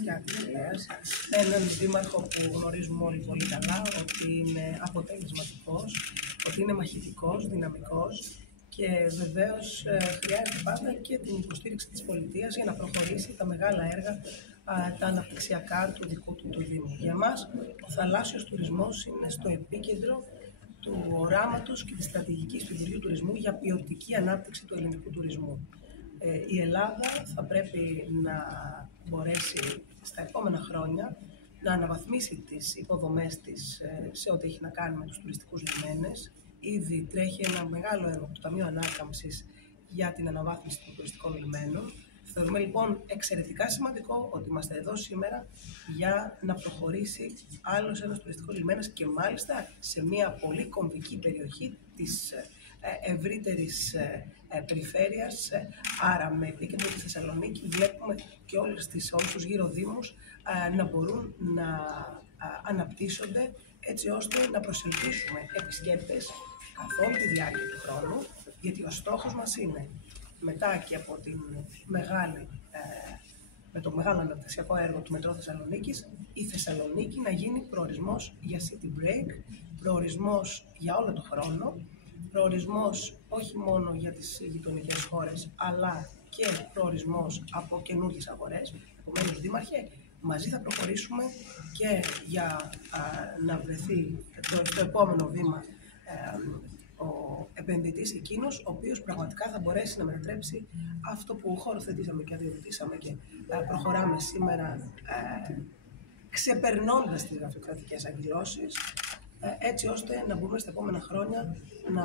αυτιά της Ελέας, με έναν δήμαρχο που γνωρίζουμε όλοι πολύ καλά, ότι είναι αποτελεσματικός, ότι είναι μαχητικός, δυναμικός και βεβαίως χρειάζεται πάντα και την υποστήριξη της πολιτείας για να προχωρήσει τα μεγάλα έργα, τα αναπτυξιακά του δικού του Δήμου. Για μας, ο θαλάσσιος τουρισμός είναι στο επίκεντρο του οράματος και της στρατηγικής του Υπουργείου Τουρισμού για ποιοτική ανάπτυξη του ελληνικού τουρισμού. Η Ελλάδα θα πρέπει να μπορέσει στα επόμενα χρόνια να αναβαθμίσει τις υποδομές της σε ό,τι έχει να κάνει με τους τουριστικούς λιμένες. Ήδη τρέχει ένα μεγάλο έργο του Ταμείου Ανάκαμψης για την αναβάθμιση των τουριστικών λιμένων. Θεωρούμε λοιπόν εξαιρετικά σημαντικό ότι είμαστε εδώ σήμερα για να προχωρήσει άλλος ένας τουριστικός λιμένας και μάλιστα σε μια πολύ κομβική περιοχή της ευρύτερης περιφέρειας, άρα με επίκεντρο τη Θεσσαλονίκη. Βλέπουμε και όλους τους γύρω δήμους να μπορούν να αναπτύσσονται έτσι ώστε να προσελκύσουμε επισκέπτες καθ' όλη τη διάρκεια του χρόνου, γιατί ο στόχος μας είναι μετά και από με το μεγάλο αναπτυξιακό έργο του Μετρό Θεσσαλονίκης, η Θεσσαλονίκη να γίνει προορισμός για city break, προορισμός για όλο το χρόνο, προορισμός όχι μόνο για τις γειτονικές χώρες, αλλά και προορισμός από καινούργιες αγορές. Επομένως, Δήμαρχε, μαζί θα προχωρήσουμε και για να βρεθεί το επόμενο βήμα ο επενδυτής εκείνος, ο οποίος πραγματικά θα μπορέσει να μετατρέψει αυτό που χωροθετήσαμε και αδειοδοτήσαμε και προχωράμε σήμερα, ξεπερνώντας τις γραφειοκρατικές αγκυλώσεις, έτσι ώστε να μπορούμε στα επόμενα χρόνια να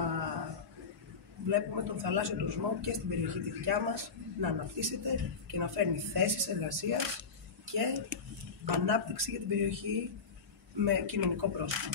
βλέπουμε τον θαλάσσιο τουρισμό και στην περιοχή τη δικιά μας να αναπτύσσεται και να φέρνει θέσεις εργασίας και ανάπτυξη για την περιοχή με κοινωνικό πρόσωπο.